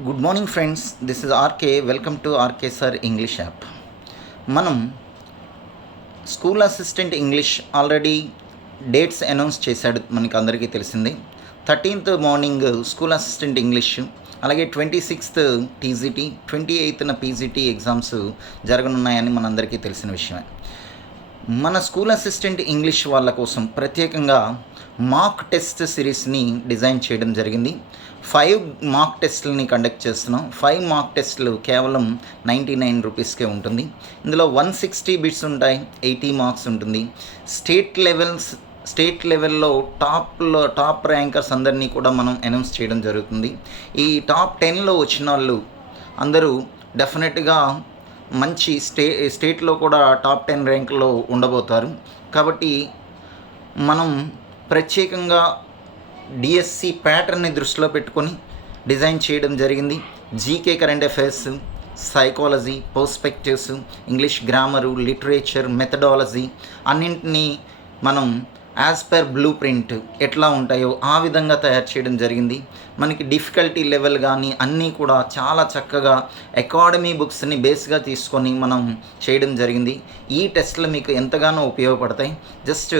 Good morning friends, this is RK. Welcome to RK sir English app. మనం school assistant English already dates announce చేశాడు, మనకి అందరికీ తెలిసిందే. 13th morning school assistant English, అలాగే 26th TGT, 28th PGT exams జరగనున్నాయని మనందరికీ తెలిసిన విషయమే. మన స్కూల్ అసిస్టెంట్ ఇంగ్లీష్ వాళ్ళ కోసం ప్రత్యేకంగా మాక్ టెస్ట్ సిరీస్ని డిజైన్ చేయడం జరిగింది. 5 మాక్ టెస్ట్లని కండక్ట్ చేస్తున్నాం. 5 మాక్ టెస్ట్లు కేవలం 99 రూపీస్కే ఉంటుంది. ఇందులో 160 బిట్స్ ఉంటాయి, 80 మార్క్స్ ఉంటుంది. స్టేట్ లెవెల్లో టాప్ ర్యాంకర్స్ అందరినీ కూడా మనం అనౌన్స్ చేయడం జరుగుతుంది. ఈ టాప్ 10లో వచ్చిన వాళ్ళు అందరూ డెఫినెట్గా మంచి స్టేట్లో కూడా టాప్ 10 ర్యాంకులో ఉండబోతారు. కాబట్టి మనం ప్రత్యేకంగా డిఎస్సి ప్యాటర్న్ని దృష్టిలో పెట్టుకొని డిజైన్ చేయడం జరిగింది. GK, current affairs, psychology, perspectives, English grammar, literature, methodology అన్నింటినీ మనం యాజ్ పర్ బ్లూ ప్రింట్ ఎట్లా ఉంటాయో ఆ విధంగా తయారు చేయడం జరిగింది. మనకి డిఫికల్టీ లెవెల్ కానీ అన్నీ కూడా చాలా చక్కగా అకాడమీ బుక్స్ని బేస్గా తీసుకొని మనం చేయడం జరిగింది. ఈ టెస్ట్లు మీకు ఎంతగానో ఉపయోగపడతాయి. జస్ట్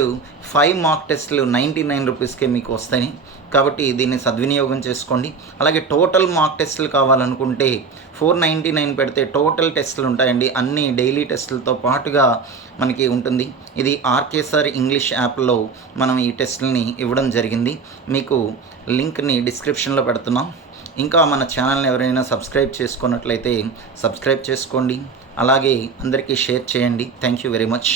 5 మాక్ టెస్ట్లు 99 రూపీస్కే మీకు వస్తాయి. కాబట్టి దీన్ని సద్వినియోగం చేసుకోండి. అలాగే టోటల్ మాక్ టెస్టులు కావాలనుకుంటే 499 పెడితే టోటల్ టెస్టులు ఉంటాయండి. అన్ని డైలీ టెస్టులతో పాటుగా మనకి ఉంటుంది. ఇది ఆర్కే సార్ ఇంగ్లీష్ యాప్లో మనం ఈ టెస్టులని ఇవ్వడం జరిగింది. మీకు లింక్ని డిస్క్రిప్షన్లో పెడుతున్నాం. ఇంకా మన ఛానల్ని ఎవరైనా సబ్స్క్రైబ్ చేసుకున్నట్లయితే సబ్స్క్రైబ్ చేసుకోండి. అలాగే అందరికీ షేర్ చేయండి. Thank you very much.